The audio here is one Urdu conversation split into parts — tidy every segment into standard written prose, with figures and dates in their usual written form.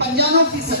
95%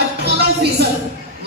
18%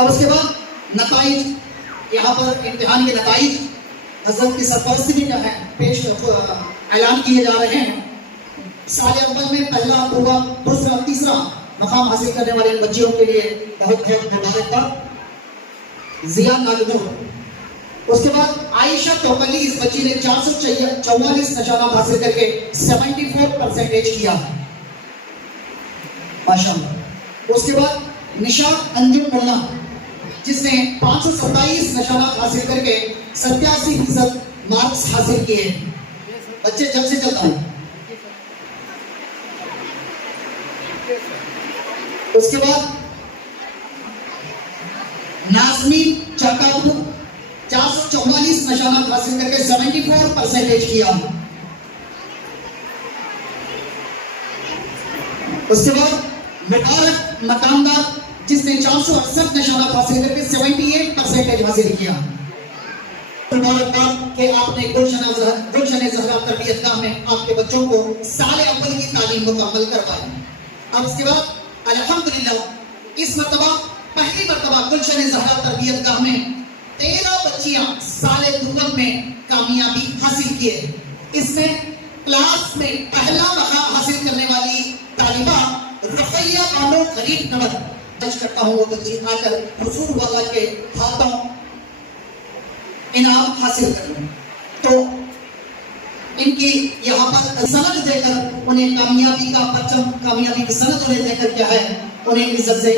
اب اس کے بعد نتائج، یہاں پر امتحان کے نتائج حضرت کی سرپرستی میں ہے پیش اعلان کیے جا رہے ہیں. سال اول میں پہلا، دوسرا، تیسرا مقام حاصل کرنے والے بچیوں کے لیے بہت بہت مبارکباد. ضیاء ناگنور. اس کے بعد عائشہ توکلی، اس بچی نے 444 نشانات حاصل کر کے 74% کیا، ماشاءاللہ. اس کے بعد نشاط انجم مولا، جس نے 527 نشانات حاصل کر کے 87% مارکس حاصل کیے. بچے جلد سے جلد آئیں. اس کے بعد نازمین چکاپور، 444 نشانات حاصل کر کے 74% کیا. اس کے بعد مبارک مقامدار، جس نے 468 نشانات حاصل کر کے 78% حاصل کیا. مبارکباد کہ آپ نے گلشن زہرا تربیت گاہ میں آپ کے بچوں کو سال اول کی تعلیم مکمل کروائی. اب اس کے بعد الحمدللہ اس مرتبہ پہلی مرتبہ گلشن زہرا تربیت گاہ میں 13 بچیاں سال دوم میں کامیابی حاصل کیے. اس میں کلاس میں پہلا مقام حاصل کرنے والی طالبہ رقیہ بانو غریب نگر. کرتا ہوں وہ بچی آ کر حضور والا کے ہاتھوں انعام حاصل کریں تو ان کی یہاں پر سند دے کر انہیں کامیابی کا پرچم، کامیابی کی سند انہیں دے کر کیا ہے انہیں عزت سے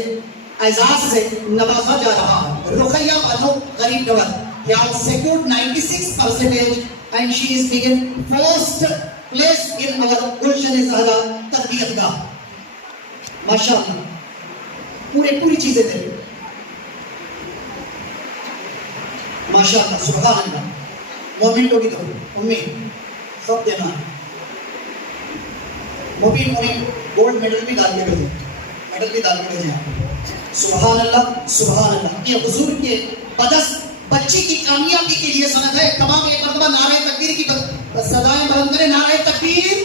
اعزاز سے نوازا جا رہا ہے. رقیہ بانو غریب Nagar He has secured 96% and she is taken first place in our Gulshan Zahra تربیت گاہ. ماشاءاللہ پوری چیزیں دے ماشاءاللہ سبحان اللہ. مومن کو بھی دو، امی سب دینا ہے. مومن انہیں گولڈ میڈل بھی ڈال کے بھیجیں، میڈل بھی ڈال کے بھیجیں. سبحان اللہ سبحان اللہ. یہ حضور کے بدس بچی کی کامیابی کے لیے سند ہے. تمام ایک مرتبہ نعرہ تکبیر کی صدائیں بلند کریں. نعرہ تکبیر،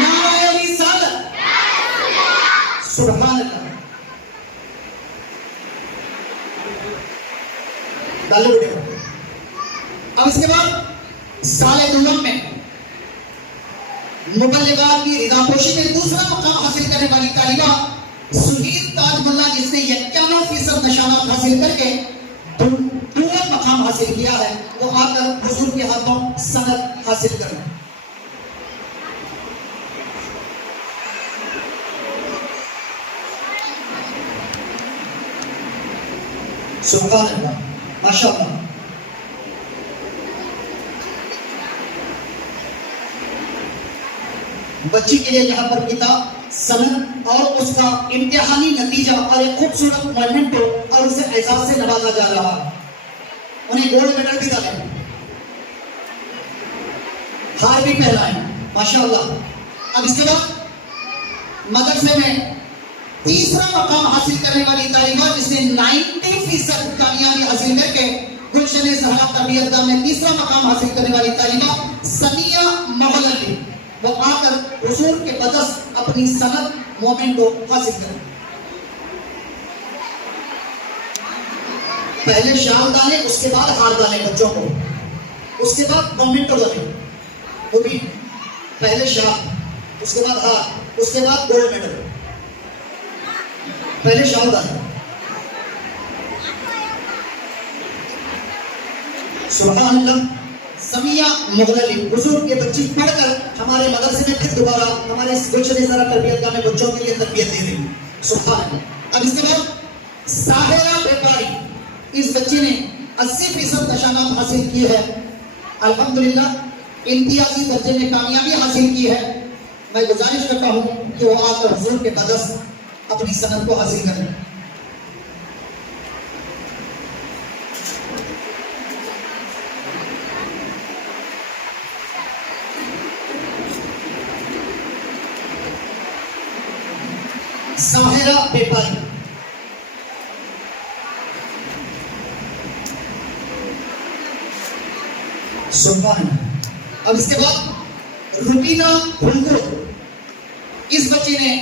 نعرہ رسالت، سبحان اللہ. ڈالو بیٹے. اب اس کے بعد سال دوم میں مبلغات کی رضا پوشی میں دوسرا مقام حاصل کرنے والی طالبہ سہیل تاج ملا، جس نے 91% نشانات حاصل کر کے دوسرا مقام حاصل کیا ہے، وہ آ کر حضور کے ہاتھوں سند حاصل کریں. سبحان اللہ ماشاءاللہ. بچی کے لیے یہاں پر کتاب، سند اور اس کا امتحانی نتیجہ اور ایک خوبصورت مومنٹو اور اسے اعزاز سے نوازا جا رہا ہے. انہیں گولڈ میڈل بھی ڈالیں، ہار بھی پہنائیں، ماشاءاللہ. اب اس کے بعد مدرسے میں تیسرا مقام حاصل کرنے والی طالبہ، جس نے 90% کامیابی حاصل کر کے گلشن زہرا تربیت گاہ میں تیسرا مقام حاصل کرنے والی طالبہ سمیہ مغل علی، وہ آ کر حضور کے بدس اپنی سند مومن کو حاصل کریں. پہلے شال ڈالیں، اس کے بعد ہار ڈالیں بچوں کو، اس کے بعد مومن کو ڈالیں. وہ بھی پہلے شال، اس کے بعد ہار، اس کے بعد گولڈ میڈل. پہلے شال ڈالیں. سبحان اللہ. سمیہ مغل علی حضور کے بچی پڑھ کر ہمارے مدرسے میں پھر دوبارہ ہمارے گلشن زہرا تربیت گاہ میں بچوں کے لیے تربیت دے رہی. سبحان اللہ. اب اس کے بعد ساحرہ بیپاری، اس بچی نے 80% نشانات حاصل کی ہے. الحمدللہ امتیازی درجے میں کامیابی حاصل کی ہے. میں گزارش کرتا ہوں کہ وہ آ کر حضور کے بدس اپنی سند کو حاصل کریں. ساحرہ بیپاری. سبحان. اب اس کے بعد روبینہ ہنگو، اس بچے نے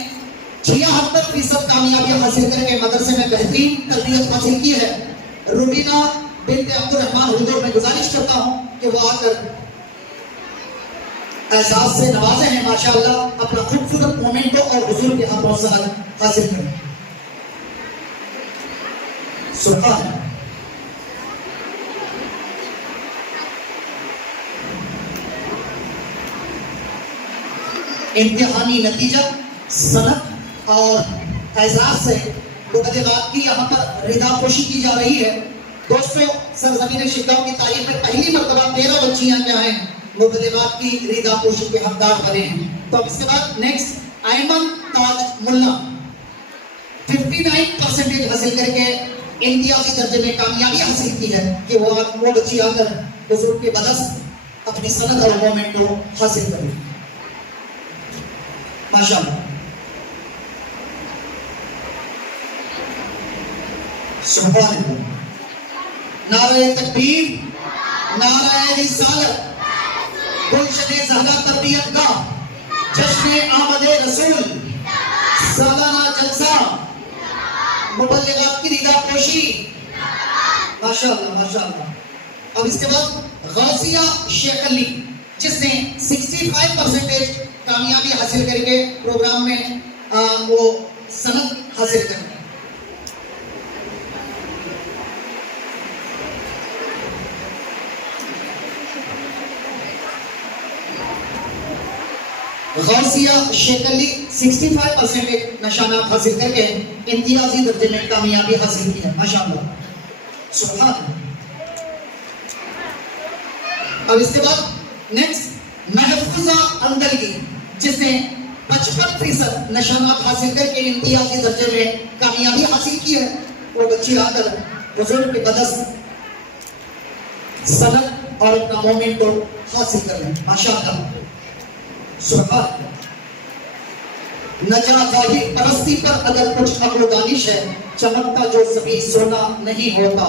76% کامیابی حاصل کر کے مدرسے میں بہترین تربیت حاصل کی ہے روبینہ بنت عبد الرحمن حضور میں گزارش کرتا ہوں کہ وہ آ کر اعزاز سے نوازے ہیں ماشاءاللہ اپنا خوبصورت مومنٹو اور حضور کے ہاتھوں سند حاصل کریں سبحان اللہ امتحانی نتیجہ سند اور اعزاز سے مبلغات کی یہاں پر رضا پوشی کی جا رہی ہے دوستو سرزمین شگاف کی تاریخ میں پہلی مرتبہ 13 بچیاں کیا ہیں مبلغات کی رضا پوشی کے حقدار بنے ہیں تو اب اس کے بعد نیکسٹ ایمن تاج ملا 59% حاصل کر کے امتیازی درجے میں کامیابی حاصل کی ہے کہ وہ بچی آ کر حضور کے بدست اپنی سند اور مومنٹ کو حاصل کرے ماشاءاللہ سبحان اللہ نعرہ تکبیر نعرہ رسالت گلشن زہرا تربیت گاہ جشن آمد رسول سالانہ جلسہ مبلغات کی رضا پوشی ماشاءاللہ ماشاءاللہ اب اس کے بعد غوثیہ شیخ علی جس نے 65% کامیابی حاصل کر کے پروگرام میں وہ سند حاصل کر غوثیہ شیخ علی 65% نشانات حاصل کر کے امتیازی درجے میں کامیابی حاصل کی ہے ماشاءاللہ سبحان اللہ اب اس کے بعد نیکسٹ محفوظہ اندلگی جس نے 55% نشانات حاصل کر کے امتیازی درجے میں کامیابی حاصل کی ہے وہ بچی آ کر حضور کے بدست سند اور اپنا مومنٹ کو حاصل کر لیں ماشاءاللہ سبحان نجا ظاہر پرستی پر اگر کچھ عقل و دانش ہے چمکتا جو سبھی سونا نہیں ہوتا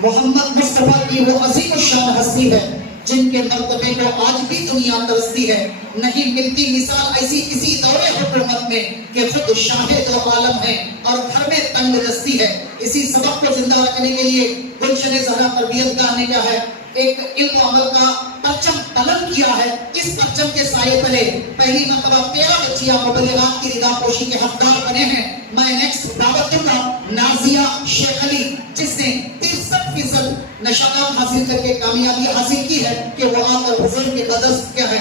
محمد مصطفیٰ کی وہ عظیم الشان ہستی ہے جن کے مرتبے کو آج بھی دنیا ترستی ہے نہیں ملتی مثال ایسی کسی دور حکومت میں کہ خود شاہد و عالم ہے اور گھر میں تنگ دستی ہے اسی سبق کو زندہ رکھنے کے لیے گلشن زہرا تربیت گاہ نے کیا ہے ایک علم و عمل کا پرچم بلند کیا ہے اس پرچم کے سائے تلے پہلی مرتبہ 13 بچیاں مبلغات کی رضا پوشی کے حقدار بنے ہیں میں نیکسٹ دعوت دوں گا نازیہ شیخ علی جس نے 63% نشانات حاصل کر کے کامیابی حاصل کی ہے کہ وہ آ کر حضور کے بدست کیا ہے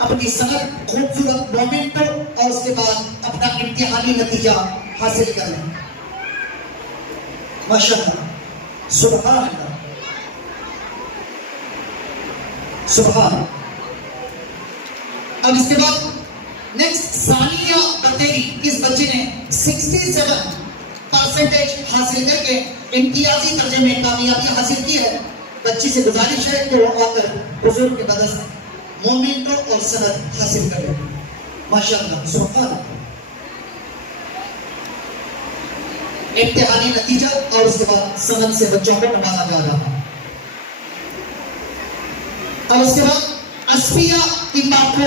اپنی سند خوبصورت مومنٹ اور اس کے بعد اپنا امتحانی نتیجہ حاصل کر لیں ماشاءاللہ سبحان اللہ سبحان اب اس کے بعد نیکسٹ ثانیہ بطیری اس بچے نے 67% حاصل کر کے امتیازی درجے میں کامیابی حاصل کی ہے بچی سے گزارش ہے کہ وہ آ کر حضور کے بدست مومنٹو اور سند حاصل کرے ماشاءاللہ سبحان امتحانی نتیجہ اور اس کے بعد سند سے بچوں کو نوازا جا رہا ہے اور اس کے بعد اسفیہ تمباکو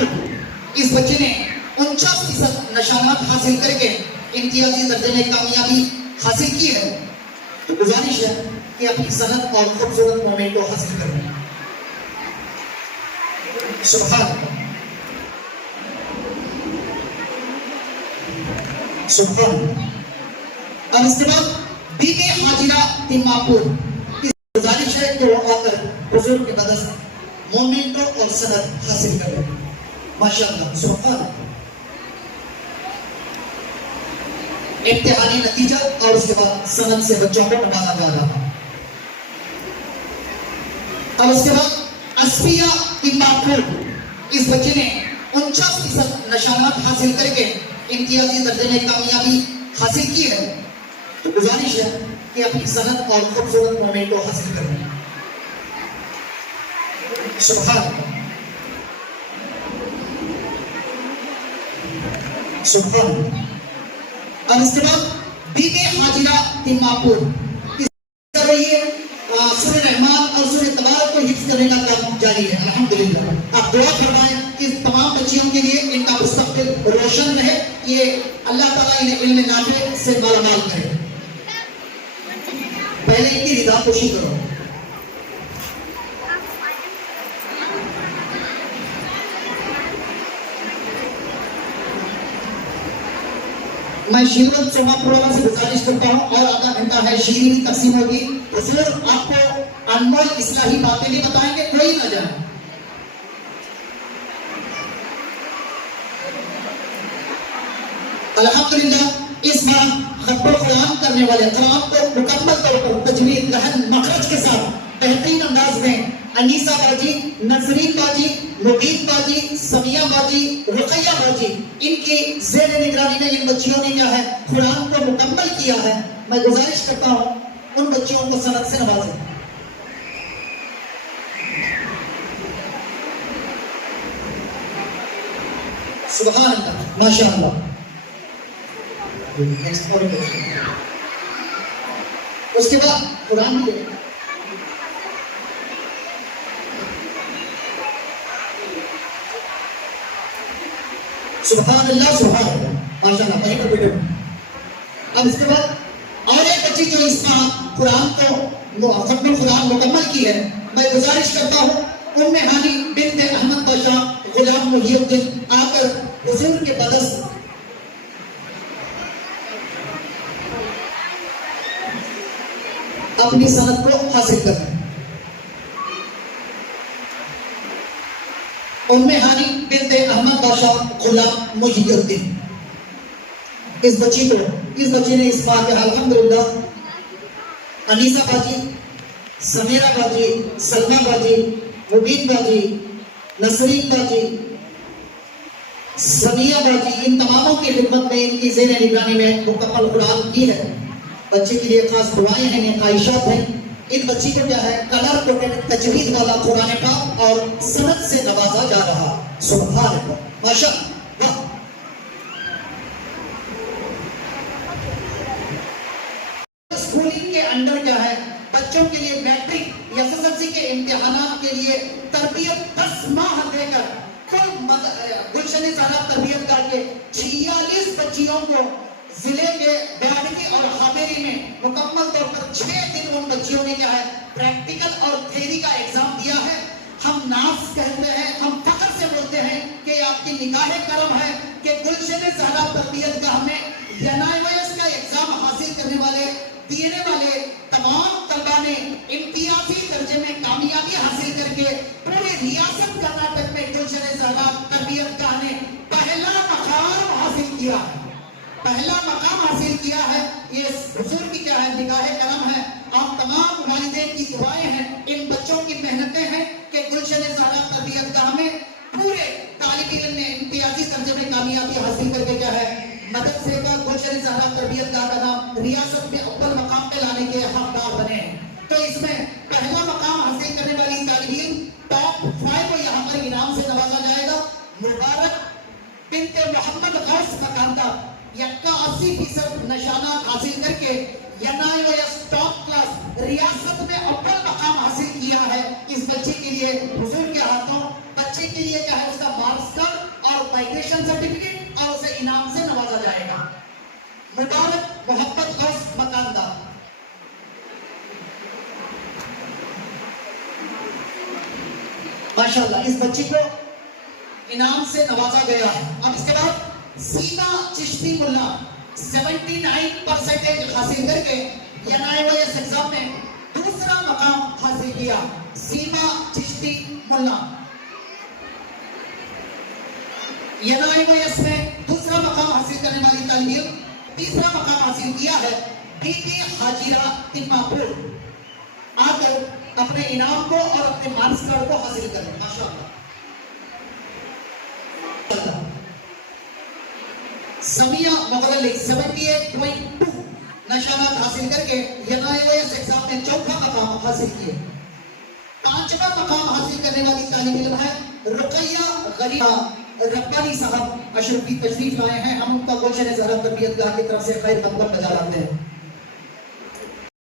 اس بچے نے 49% نشانات حاصل کر کے امتیازی درجے میں کامیابی حاصل کی ہے تو گزارش ہے کہ اپنی سند اور خوبصورت مومنٹ کو حاصل کریں سبحان سبحان اور اس کے بعد بی بی حاجرہ تماپور کی گزارش ہے کہ وہ آ کر حضور کے بدست مومنٹو اور سند حاصل کریں ماشاءاللہ سبحان امتحانی نتیجہ اور اس کے بعد سند سے بچوں کو نوازا جا رہا ہے اور اس کے بعد اسفیہ تمباکو اس بچے نے 49% نشانات حاصل کر کے امتیازی درجے میں کامیابی حاصل کی ہے تو گزارش ہے کہ اپنی سند اور خوبصورت مومنٹ کو حاصل کریں سبحان سبحان اور اس کے بعد بی بی حاجرہ تماپور کر رہی ہے سورہ رحمان اور سورہ تبارک کو حفظ کرنے کا کام جاری ہے الحمدللہ آپ دعا فرمائیں کہ تمام بچیوں کے لیے ان کا مستقبل مستقبل روشن رہے. یہ اللہ تعالیٰ انہیں علم نافع سے مالا مال کرے. پہلے ان کی رضا پوشی کرو. میں شیرین سما پروگرام سے گزارش کرتا ہوں اور آدھا گھنٹہ ہے شیرین تقسیم ہوگی. حضور آپ کو انمول اصلاحی باتیں بھی بتائیں گے, کوئی نہ جائے. الحمدللہ اس بار ختم القرآن کرنے والے قرآن کو مکمل طور پر تجوید لحن مخرج کے ساتھ بہترین انداز میں انیسہ باجی, نسرین باجی, مبین باجی, سمیہ باجی, رقیہ باجی, ان کی زیر نگرانی میں ان بچیوں نے کیا ہے قرآن کو مکمل کیا ہے. میں گزارش کرتا ہوں ان بچیوں کو سند سے نوازیں. سبحان اللہ, ماشاء اللہ. اس کے بعد قرآن بھی دیکھیں. سبحان اللہ, سبحان اللہ, ماشاء اللہ. کہیں پر بیٹھے. اب اس کے بعد اور ایک بچی جو اس کا قرآن کو ختم القرآن مکمل کی ہے, میں گزارش کرتا ہوں ام ہانی بنت احمد بادشاہ غلام محی الدین آ کر حضور کے بدس اپنی سند کو حاصل کریں. ام ہانی بنت احمد بادشاہ غلام محی الدین. اس بچی نے اس بار میں الحمدللہ انیسہ باجی, سمیرہ باجی, سلمہ باجی, مبین باجی, نسرین باجی, سمیہ باجی, ان تماموں کی خدمت میں ان کی زیر نگرانی میں مکمل قرآن کی ہے. بچے کے لیے خاص دعائیں ہیں, خواہشات ہیں. ان بچی کو کیا ہے کلر کوڈڈ تجوید والا قرآن پاک اور سند سے نوازا جا رہا. سبحان اللہ, ماشاء اللہ. اسکولنگ کے اندر کیا ہے بچوں کے لیے میٹرک یا SSLC کے امتحانات کے لیے تربیت 10 ماہ دے کر کل گلشن زہرا تربیت گاہ کے 46 بچیوں کو ضلع کے بیانگی اور حامیری میں مکمل طور پر 6 دن ان بچیوں نے کیا ہے پریکٹیکل اور تھیوری کا ایگزام دیا ہے. ہم ناز کہتے ہیں, ہم فخر سے بولتے ہیں کہ آپ کی نگاہ کرم ہے کہ گلشن زہرا تربیت گاہ میں NIOS کا ایگزام حاصل کرنے والے دینے والے تمام طلبہ نے امتیازی درجے میں کامیابی حاصل کر کے پوری ریاست کرناٹک میں گلشن زہرا تربیت گاہ نے پہلا مقام حاصل کیا ہے. پہلا مقام حاصل کیا ہے. یہ حضور کی کیا ہے نگاہ کرم ہے. آپ تمام والدین کی دعائیں ہیں, ان بچوں کی محنتیں ہیں کہ گلشن زہرا تربیت گاہ میں پورے طالب علم نے امتیازی درجے میں کامیابی حاصل کر کے کیا ہے مدرسے کا گلشن زہرا تربیت گاہ کا نام ریاست میں اول مقام پہ لانے کے حقدار بنے ہیں. تو اس میں پہلا مقام حاصل کرنے والی طالب علم ٹاپ 5 کو یہاں پر انعام سے نوازا جائے گا. مبارک بنت محمد غوث مکاندہ 81% نشانات حاصل کر کے NIOS ٹاپ کلاس ریاست میں اول مقام حاصل کیا ہے. اس بچے کے لیے حضور کے ہاتھوں بچے کے لیے کیا ہے اس کا مارکس کارڈ اور مائگریشن سرٹیفکیٹ اور اسے انعام سے نوازا جائے گا. مبارک محمد غوث مکاندہ. ماشاءاللہ اس بچی کو انعام سے نوازا گیا ہے. اب اس کے بعد سیما چشتی ملا 79% حاصل کر کے NIOS ایگزام میں دوسرا مقام حاصل کیا. سیما چشتی ملا NIOS میں دوسرا مقام حاصل کرنے والی طالب علم. تیسرا مقام حاصل کیا ہے بی بی حاجرہ تماپور. آ کر اپنے انعام کو اور اپنے مارکس کارڈ کو حاصل کریں. ماشاءاللہ. سمیہ مغرلی 78.2 نشانات حاصل کر کے NIOS ایگزام میں چوتھا مقام حاصل کیے. 5واں مقام حاصل کرنے والی طالب علم ہے رقیہ غریبہ ربانی صاحب اشرفی تشریف لائے ہیں. ہم ان کا گلشن زہرا تربیت گاہ کی طرف سے خیر مقدم بجا لاتے ہیں.